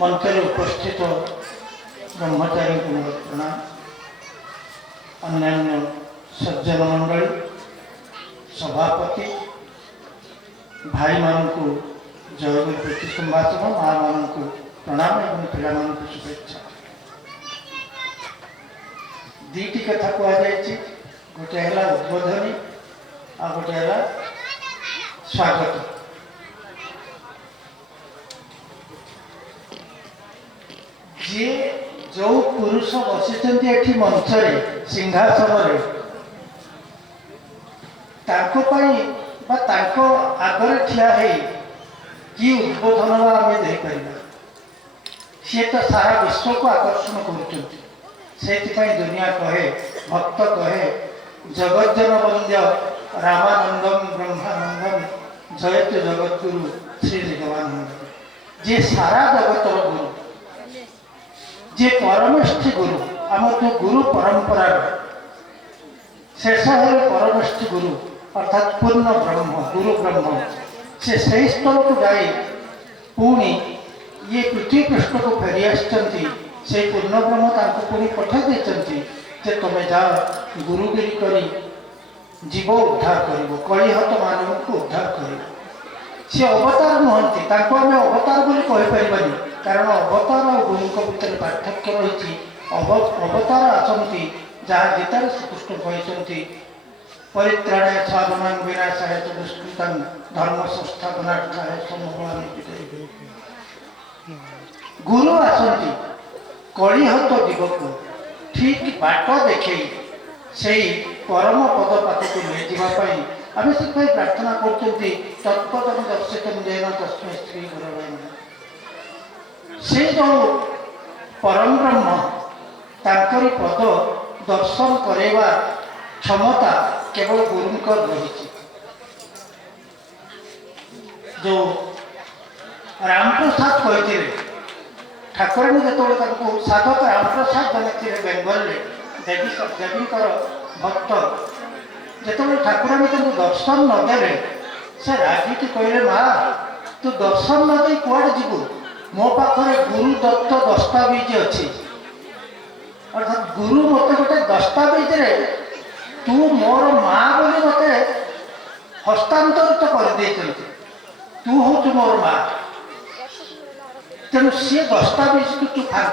मंच में उपस्थित ब्रह्मचारी को मोर प्रणाम। अन्यान्य सज्जन मंडली सभापति भाई मान को जय प्रति संभाषण माँ मान को प्रणाम एवं पिला मान को शुभेच्छा। दीटी कथा कहुई गोटे है उद्बोधनी आ गोटे है स्वागत। जी जो पुरुष बसी मंच सिंहासन आगे ठिया कि उद्बोधन आम देपर सी तो सारा विश्व को आकर्षण कर दुनिया कहे भक्त कहे जगज्जन वंद्य रामानंदम ब्रह्मानंदम जयत जगतगुरु श्री जगवानंद जे सारा जगतर गुरु जे परमेष्ठी गुरु आम जो गुरु परंपरा शेष है परमेष्ठी गुरु अर्थात पूर्ण ब्रह्म गुरु ब्रह्म से सही स्थल को जाए पुणी ये पृथ्वी पृष्ठ को फेरी आसचंती से पूर्ण ब्रह्म पुणी पठाई देचंती जे तुम जाओ गुरुगिरी करी जीव उद्धार कर कलिहत मानव को उद्धार कर सी अवतार नुहति आम अवतार बोली कहीपरि कारण अवतार और गुरु भितर पार्थक्य रही अवतार आसती जहाँ गीतार श्रीकृष्ण कहते परित्राणाय साधनां विनाशाय च दुष्कृतं धर्म संस्थापनार्थाय सम्भवामि गुरु आसती कलिहत जीव को ठीक बाट देखे से परम पद पाखक ले जावाई आम से प्रार्थना करते तत्पदम दर्शितम जैन तस्मै श्री गुरवे नमः। से जो परम ब्रह्म तांकरी पद दर्शन करवा क्षमता केवल गुरुंकर रही। जो रामप्रसाद कहते ठाकुराणी जो साधक रामप्रसाद जन थे बेंगल देवी भक्त जो ठाकुराणी दर्शन नदेले से रागिकी कहले माँ तू दर्शन नदे कुआड़े जीवु मो पाखे गुरु दत्त दस्तावेज अच्छी अर्थात गुरु मत गोटे दस्तावेज तू मोर माँ बोली मत हस्तांतरित कर तू हूँ मोर माँ तेणु सी दस्तावेज को तू फाँकी